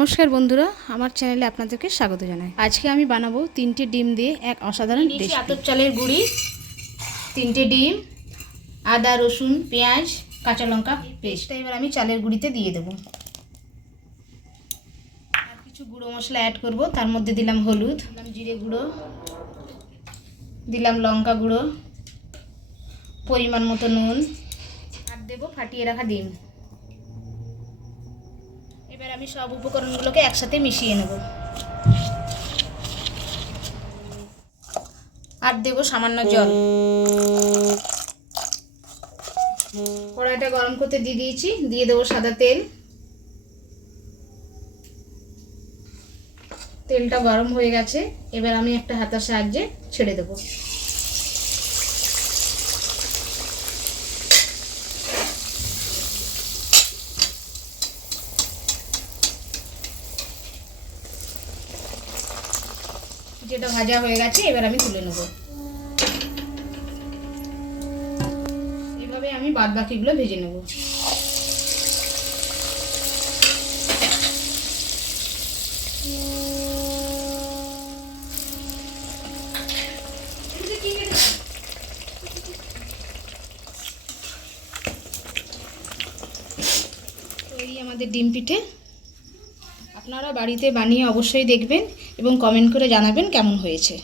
নমস্কার বন্ধুরা, আমার চ্যানেলে আপনাদেরকে স্বাগত জানাই। আজকে আমি বানাবো 3টে ডিম দিয়ে এক অসাধারণ রেসিপি। আতপ চালের গুঁড়ি, 3টে ডিম, আদা রসুন পেঁয়াজ কাঁচা লঙ্কা পেস্টটা এবার আমি চালের গুঁড়িতে দিয়ে দেবো। আর কিছু গুঁড়ো মশলা অ্যাড করব। তার মধ্যে দিলাম হলুদ, দিলাম জিরে গুঁড়ো, দিলাম লঙ্কা গুঁড়ো, পরিমাণ মতো নুন, আর দেবো ফাটিয়ে রাখা ডিম। এবার আমি সব উপকরণগুলোকে একসাথে মিশিয়ে নেব। আর দেব সামান্য জল। কড়াইটা গরম করতে দিয়ে দিয়েছি, দিয়ে দেবো সাদা তেল। তেলটা গরম হয়ে গেছে, এবার আমি একটা হাতার সাহায্যে ছেড়ে দেবো। যেটা ভাজা হয়ে গেছে এবার আমি তুলে নেব। এভাবে আমি বাদ বাকিগুলো ভেজে নেব। তৈরি আমাদের ডিম পিঠে। আপনারা বাড়িতে বানিয়ে অবশ্যই দেখবেন এবং কমেন্ট করে জানাবেন কেমন হয়েছে।